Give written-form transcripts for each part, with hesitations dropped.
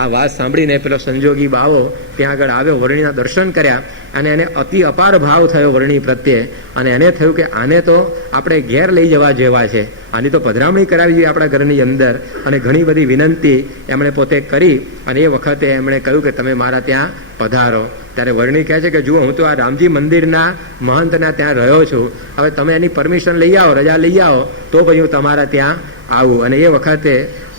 આ વાત સાંભળીને પેલો સંજોગી બાવો ત્યાં આગળ આવ્યો, વર્ણિના દર્શન કર્યા અને એને અતિ અપાર ભાવ થયો વર્ણિ પ્રત્યે. અને એને થયું કે આને તો આપણે ઘેર લઈ જવા જેવા છે, આની તો પધરામણી કરાવી જોઈએ આપણા ઘરની અંદર. અને ઘણી બધી વિનંતી એમણે પોતે કરી અને એ વખતે એમણે કહ્યું કે તમે મારા ત્યાં પધારો. ત્યારે વર્ણિ કહે છે કે જુઓ, હું તો આ રામજી મંદિરના મહંતના ત્યાં રહ્યો છું, હવે તમે એની પરમિશન લઈ આવો, રજા લઈ આવો તો પછી હું તમારા ત્યાં આવું. અને એ વખતે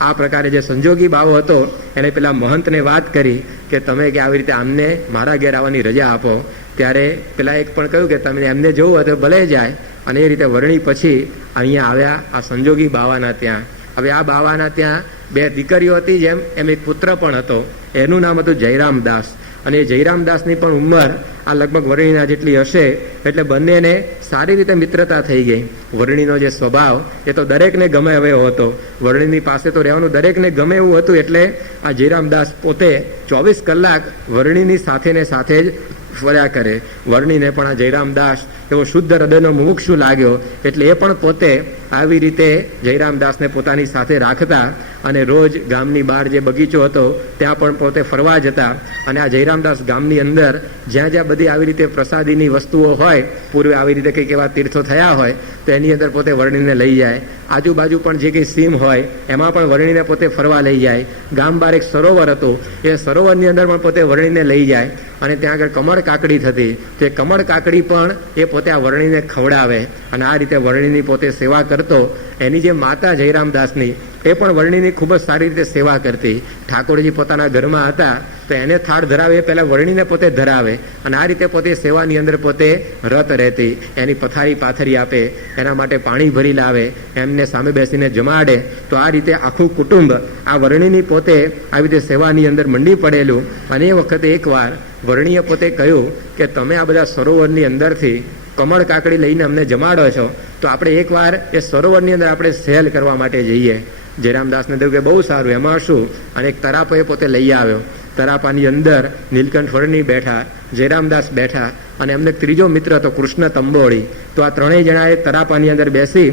આ પ્રકારે જે સંજોગી બાવો હતો એને પેલા મહંતને વાત કરી કે તમે કે આવી રીતે આમને મારા ઘેર આવવાની રજા આપો. ત્યારે પેલા એક પણ કહ્યું કે તમે એમને જોવું હોય તો ભલે જાય. અને એ રીતે વર્ણિ પછી અહીંયા આવ્યા આ સંજોગી બાવાના ત્યાં. હવે આ બાવાના ત્યાં 2 દીકરીઓ હતી, જેમ એમ એક પુત્ર પણ હતો, એનું નામ હતું જયરામદાસ. અને એ જયરામદાસની પણ ઉંમર આ લગભગ વર્ણિના જેટલી હશે. એટલે બંનેને સારી રીતે મિત્રતા થઈ ગઈ. વર્ણિનો જે સ્વભાવ એ તો દરેકને ગમે એવો હતો, વર્ણિની પાસે તો રહેવાનું દરેકને ગમે એવું હતું. એટલે આ જયરામદાસ પોતે 24 કલાક વર્ણિની સાથે ને સાથે જ ફર્યા કરે. વર્ણિને પણ આ જયરામદાસ એવો શુદ્ધ હૃદયનો મુમુક્ષુ લાગ્યો, એટલે એ પણ પોતે આવી રીતે જયરામદાસને પોતાની સાથે રાખતા અને રોજ ગામની બહાર જે બગીચો હતો ત્યાં પણ પોતે ફરવા જતા. અને આ જયરામદાસ ગામની અંદર જ્યાં જ્યાં બધી આવી રીતે પ્રસાદીની વસ્તુઓ હોય, પૂર્વે આવી રીતે કંઈક એવા તીર્થો થયા હોય તો એની અંદર પોતે વર્ણિને લઈ જાય. આજુબાજુ પણ જે કંઈ સીમ હોય એમાં પણ વર્ણિને પોતે ફરવા લઈ જાય. ગામ બહાર એક સરોવર હતું, એ સરોવરની અંદર પણ પોતે વર્ણિને લઈ જાય. અને ત્યાં આગળ કમળ કાકડી થતી, તે કમળ કાકડી પણ એ પોતે આ વર્ણિને ખવડાવે. અને આ રીતે વર્ણિની પોતે સેવા કરતો. એની જે માતા જયરામદાસની એ પણ વર્ણિની ખૂબ જ સારી રીતે સેવા કરતી. ઠાકોરજી પોતાના ઘરમાં હતા તો એને થાળ ધરાવે એ પહેલાં વર્ણિને પોતે ધરાવે. અને આ રીતે પોતે સેવાની અંદર પોતે રત રહેતી. એની પથારી પાથરી આપે, એના માટે પાણી ભરી લાવે, એમને સામે બેસીને જમાડે. તો આ રીતે આખું કુટુંબ આ વર્ણિની પોતે આવી રીતે સેવાની અંદર મંડી પડેલું. અને એ વખતે એકવાર વર્ણિએ પોતે કહ્યું કે તમે આ બધા સરોવરની અંદરથી કમળ કાકડી લઈને અમને જમાડો છો, તો આપણે એકવાર એ સરોવરની અંદર આપણે સહેલ કરવા માટે જઈએ. જયરામદાસને થયું કે બહુ સારું, એમાં શું. અને એક તરાપો એ પોતે લઈ આવ્યો. તરાપાની અંદર નીલકંઠ વર્ણિ બેઠા, જયરામદાસ બેઠા અને એમને ત્રીજો મિત્ર હતો કૃષ્ણ તંબોળી. તો આ ત્રણેય જણાએ તરાપાની અંદર બેસી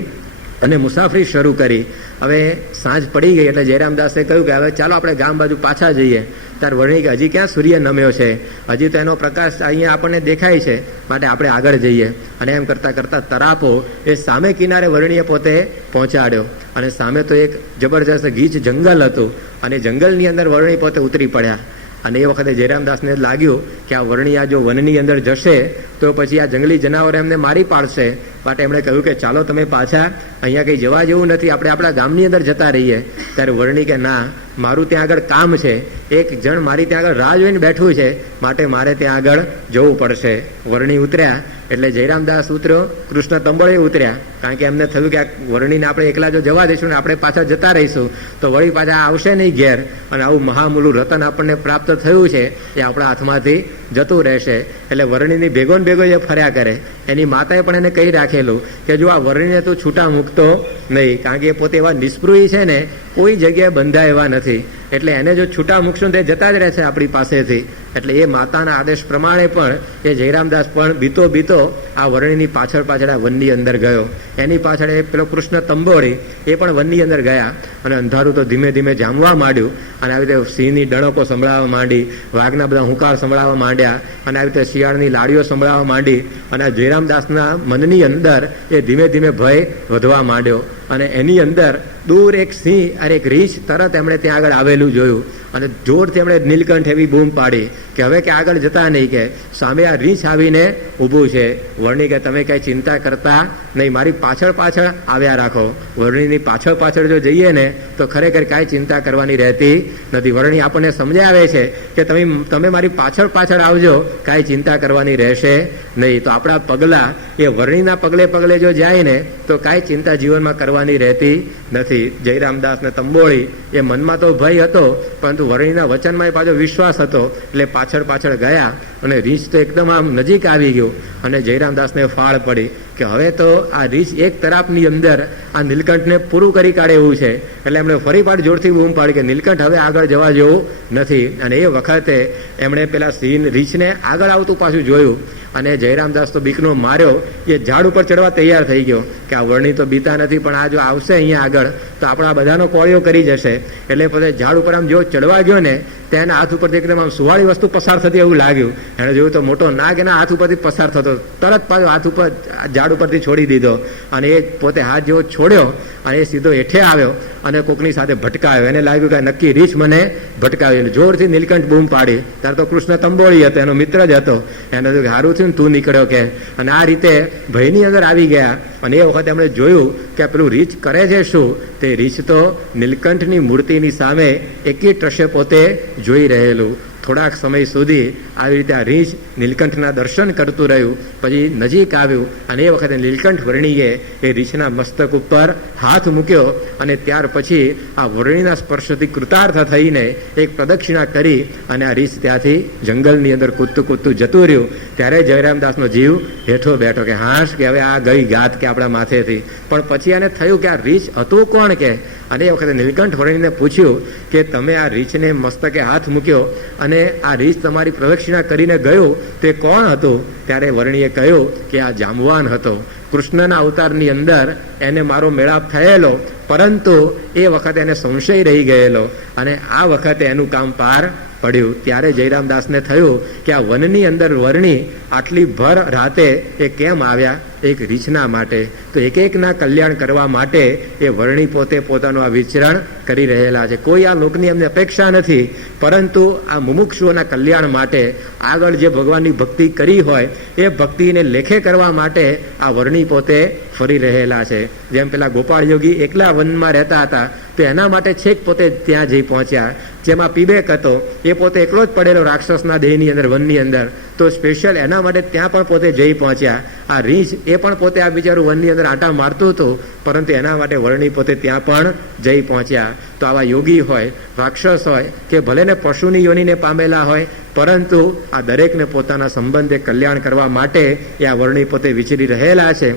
અને મુસાફરી શરૂ કરી. હવે સાંજ પડી ગઈ એટલે જયરામદાસે કહ્યું કે હવે ચાલો આપણે ગામ બાજુ પાછા જઈએ. ત્યારે વર્ણિ કે હજી ક્યાં સૂર્ય નમ્યો છે, હજી તો એનો પ્રકાશ અહીંયા આપણને દેખાય છે, માટે આપણે આગળ જઈએ. અને એમ કરતાં કરતાં તરાપો એ સામે કિનારે વર્ણિએ પોતે પહોંચાડ્યો. અને સામે તો એક જબરજસ્ત ગીચ જંગલ હતું અને જંગલની અંદર વર્ણિ પોતે ઉતરી પડ્યા. અને એ વખતે જયરામદાસને લાગ્યું કે આ વર્ણિ આ જો વનની અંદર જશે તો પછી આ જંગલી જનાવર એમને મારી પાડશે. માટે એમણે કહ્યું કે ચાલો તમે પાછા, અહીંયા કંઈ જવા જેવું નથી, આપણે આપણા ગામની અંદર જતા રહીએ. ત્યારે વર્ણિ કે ના, મારું ત્યાં આગળ કામ છે, એક જણ મારી ત્યાં આગળ રાહ જોઈને બેઠું છે, માટે મારે ત્યાં આગળ જવું પડશે. વર્ણિ ઉતર્યા એટલે જયરામદાસ ઉતર્યો, કૃષ્ણ તંબોળે ઉતર્યા. કારણ કે એમને થયું કે આ વર્ણિને આપણે એકલા જો જવા દઈશું ને આપણે પાછા જતા રહીશું તો વળી પાછા આવશે નહીં ઘેર, અને આવું મહામૂલું રતન આપણને પ્રાપ્ત થયું છે એ આપણા હાથમાંથી જતું રહેશે. એટલે વર્ણિની ભેગો ને ભેગો એ ફર્યા કરે. એની માતાએ પણ એને કહી રાખેલું કે જો આ વર્ણિને તું છૂટા મૂકતો નહીં, કારણ કે એ પોતે એવા નિષ્પૃહી છે ને, કોઈ જગ્યાએ બંધાય એવા નથી, એટલે એને જો છૂટા મૂકશું તે જતા જ રહે છે આપણી પાસેથી. એટલે એ માતાના આદેશ પ્રમાણે પણ એ જયરામદાસ પણ બીતો બીતો આ વર્ણિની પાછળ પાછળ આ વનની અંદર ગયો. એની પાછળ એ પેલો કૃષ્ણ તંબોળી એ પણ વનની અંદર ગયા. અને અંધારું તો ધીમે ધીમે જામવા માંડ્યું. અને આવી રીતે સિંહની ડણકો સંભળાવવા માંડી, વાઘના બધા હુંકાર સંભળાવવા માંડ્યા, અને આવી રીતે શિયાળની લાડીઓ સંભળાવવા માંડી. અને આ જયરામદાસના મનની અંદર એ ધીમે ધીમે ભય વધવા માંડ્યો. અને એની અંદર દૂર એક સિંહ અને એક રીંછ તરત એમણે ત્યાં આગળ આવેલું જોયું. અને જોરથી એમણે નીલકંઠ એવી બૂમ પાડી કે હવે કે આગળ જતા નહીં, કે સામે આ રીંછ આવીને ઊભું છે. વર્ણિ કે તમે કઈ ચિંતા કરતા નહીં, મારી પાછળ પાછળ આવ્યા રાખો. વર્ણિની પાછળ પાછળ જો જઈએ ને તો ખરેખર કાંઈ ચિંતા કરવાની રહેતી નથી. વર્ણિ આપણને સમજાવે છે કે તમે મારી પાછળ પાછળ આવજો, કાંઈ ચિંતા કરવાની રહેશે નહીં. તો આપણા પગલાં એ વર્ણિના પગલે પગલે જો જાય ને તો કાંઈ ચિંતા જીવનમાં કરવાની રહેતી નથી. જયરામદાસ ને તંબોળી એ મનમાં તો ભય હતો, પરંતુ વર્ણિના વચનમાં પાછો વિશ્વાસ હતો, એટલે પાછળ પાછળ ગયા. અને રીંછ તો એકદમ આમ નજીક આવી ગયું. અને જયરામદાસને ફાળ પડી કે હવે તો આ રીંછ એક તરાપની અંદર આ નીલકંઠને પૂરું કરી કાઢે એવું છે. એટલે એમણે ફરી પાછળ જોરથી બૂમ પાડી કે નીલકંઠ હવે આગળ જવા જેવું નથી. અને એ વખતે એમણે પેલા સિંહ રીંછને આગળ આવતું પાછું જોયું. અને જયરામદાસ તો બીકનો માર્યો, એ ઝાડ ઉપર ચડવા તૈયાર થઈ ગયો કે આ વર્ણિ તો બીતા નથી, પણ આ જો આવશે અહીંયા આગળ તો આપણા બધાનો કોળિયો કરી જશે. એટલે પોતે ઝાડ ઉપર આમ જો ચડવા ગયો ને ત્યાં હાથ ઉપરથી એકદમ આમ સુવાળી વસ્તુ પસાર થતી એવું લાગ્યું. એણે જોયું તો મોટો નાગ એના હાથ ઉપરથી પસાર થતો, તરત પાછો હાથ ઉપર ઝાડ ઉપરથી છોડી દીધો અને એ પોતે હાથ જેવો છોડ્યો અને એ સીધો હેઠે આવ્યો અને કોકની સાથે ભટકાયો. એને લાગ્યું કે નક્કી રીછ મને ભટકાવી. જોરથી નીલકંઠ બૂમ પાડી. ત્યારે તો કૃષ્ણ તંબોળી હતો, એનો મિત્ર જ હતો. એને તો સારું થયું ને તું નીકળ્યો કે. અને આ રીતે ભયની અંદર આવી ગયા. અને એ વખતે એમણે જોયું કે પેલું રીછ કરે છે શું, તે રીછ તો નીલકંઠની મૂર્તિની સામે એકી ટશે પોતે જોઈ રહેલું. થોડાક સમય સુધી આવી રીતે આ રીંછ નીલકંઠના દર્શન કરતું રહ્યું. પછી નજીક આવ્યું અને એ વખતે નીલકંઠ વર્ણીએ એ રીંછના મસ્તક ઉપર હાથ મૂક્યો અને ત્યાર પછી આ વર્ણીના સ્પર્શથી કૃતાર્થ થઈને એક પ્રદક્ષિણા કરી અને આ રીંછ ત્યાંથી જંગલની અંદર કૂદતું કૂદતું જતું રહ્યું. ત્યારે જયરામદાસનો જીવ હેઠો બેઠો કે હાશ કે હવે આ ગઈ ગાત કે આપણા માથેથી. પણ પછી એને થયું કે આ રીંછ હતું કોણ કે. અને એ વખતે નીલકંઠ વર્ણીને પૂછ્યું કે તમે આ રીંછને મસ્તકે હાથ મૂક્યો અને આ રીંછ તમારી પ્રદક્ષિણા કરીને ગયો તે કોણ હતું? ત્યારે વર્ણીએ કહ્યું કે આ જાંબવાન હતો. કૃષ્ણના અવતારની અંદર એને મારો મેળાપ થયેલો, પરંતુ એ વખતે એને સંશય રહી ગયેલો અને આ વખતે એનું કામ પાર પડ્યું. ત્યારે જયરામદાસને થયું કે આ વનની અંદર વર્ણી આટલી ભર રાતે એ કેમ આવ્યા? એક રીછના માટે. તો એક એકના કલ્યાણ કરવા માટે એ વર્ણી પોતે પોતાનું આ વિચરણ કરી રહેલા છે. કોઈ આ લોકની એમને અપેક્ષા નથી, પરંતુ આ મુમુક્ષુઓના કલ્યાણ માટે આગળ જે ભગવાનની ભક્તિ કરી હોય એ ભક્તિને લેખે કરવા માટે આ વર્ણી પોતે ફરી રહેલા છે. જેમ પેલા ગોપાળ યોગી એકલા વનમાં રહેતા હતા તો એના માટે છેક પોતે ત્યાં જઈ પહોંચ્યા. જેમાં પીબેક હતો એ પોતે એકલો જ પડેલો રાક્ષસના દેહની અંદર, વનની અંદર, તો સ્પેશિયલ એના માટે ત્યાં પણ પોતે જઈ પહોંચ્યા. આ રીંછ એ પણ પોતે આ બિચારું વનની અંદર આંટા મારતું હતું, પરંતુ એના માટે વર્ણી પોતે ત્યાં પણ જઈ પહોંચ્યા. તો આવા યોગી હોય, રાક્ષસ હોય કે ભલે ને પશુની યોનિને પામેલા હોય, પરંતુ આ દરેકને પોતાના સંબંધે કલ્યાણ કરવા માટે એ આ વર્ણી પોતે વિચરી રહેલા છે.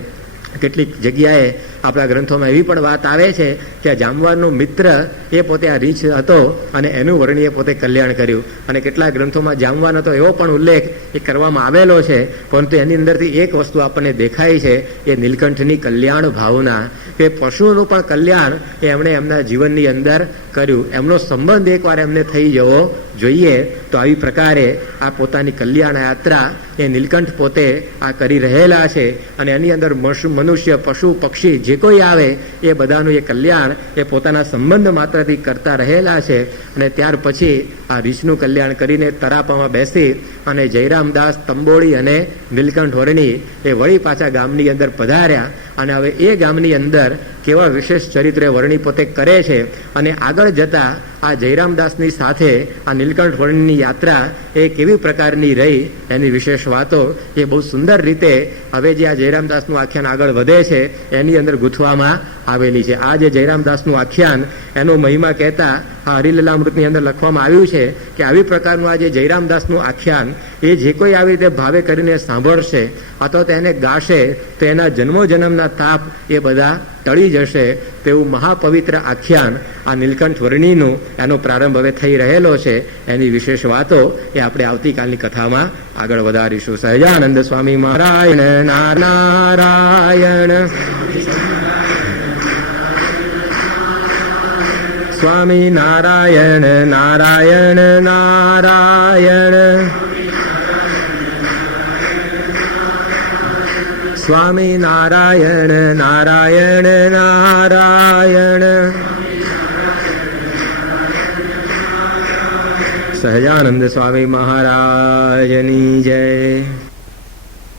કેટલીક જગ્યાએ આપણા ગ્રંથોમાં એવી પણ વાત આવે છે કે આ જામવાનનો મિત્ર એ પોતે આ રીંછ હતો અને એનું વર્ણીએ પોતે કલ્યાણ કર્યું. અને કેટલાક ગ્રંથોમાં જામવાન હતો એવો પણ ઉલ્લેખ એ કરવામાં આવેલો છે, પરંતુ એની અંદરથી એક વસ્તુ આપણને દેખાય છે એ નીલકંઠની કલ્યાણ ભાવના, કે પશુનું પણ કલ્યાણ એ એમણે એમના જીવનની અંદર કર્યું. એમનો સંબંધ એકવાર એમને થઈ જવો જોઈએ. તો આવી પ્રકારે આ પોતાની કલ્યાણ યાત્રા એ નીલકંઠ પોતે આ કરી રહેલા છે. અને એની અંદર મનુષ્ય, પશુ, પક્ષી જે કોઈ આવે એ બધાનું એ કલ્યાણ એ પોતાના સંબંધ માત્રથી કરતા રહેલા છે. અને ત્યાર પછી આ રીછનું કલ્યાણ કરીને તરાપામાં બેસી અને જયરામદાસ, તંબોળી અને નીલકંઠ વર્ણી એ વળી પાછા ગામની અંદર પધાર્યા. અને હવે એ ગામની અંદર કેવા વિશેષ ચરિત્ર વર્ણી પોતે કરે છે. અને આગળ જતા આ જયરામદાસની સાથે આ નીલકંઠ વર્ણીની યાત્રા એ કેવી પ્રકારની રહી એની વિશેષ વાતો એ બહુ સુંદર રીતે હવે જે આ જયરામદાસનું આખ્યાન આગળ વધે છે એની અંદર ગૂંથવામાં આવેલી છે. આ જે જયરામદાસનું આખ્યાન એનો મહિમા કહેતા આ હરિલીલામૃતની અંદર લખવામાં આવ્યું છે કે આવી પ્રકારનું આ જે જયરામદાસનું આખ્યાન એ જે કોઈ આવી રીતે ભાવે કરીને સાંભળશે અથવા તો એને ગાશે તો એના જન્મો જન્મના તાપ એ બધા ટળી જશે. તેવું મહાપવિત્ર આખ્યાન આ નીલકંઠ વર્ણીનું એનો પ્રારંભ હવે થઈ રહેલો છે. એની વિશેષ વાતો એ આપણે આવતીકાલની કથામાં આગળ વધારીશું. સહજાનંદ સ્વામી મહારાજ નારાયણ સ્વામી નારાયણ નારાયણ નારાયણ સ્વામી નારાયણ નારાયણ નારાયણ. સહજાનંદ સ્વામી મહારાજની જય.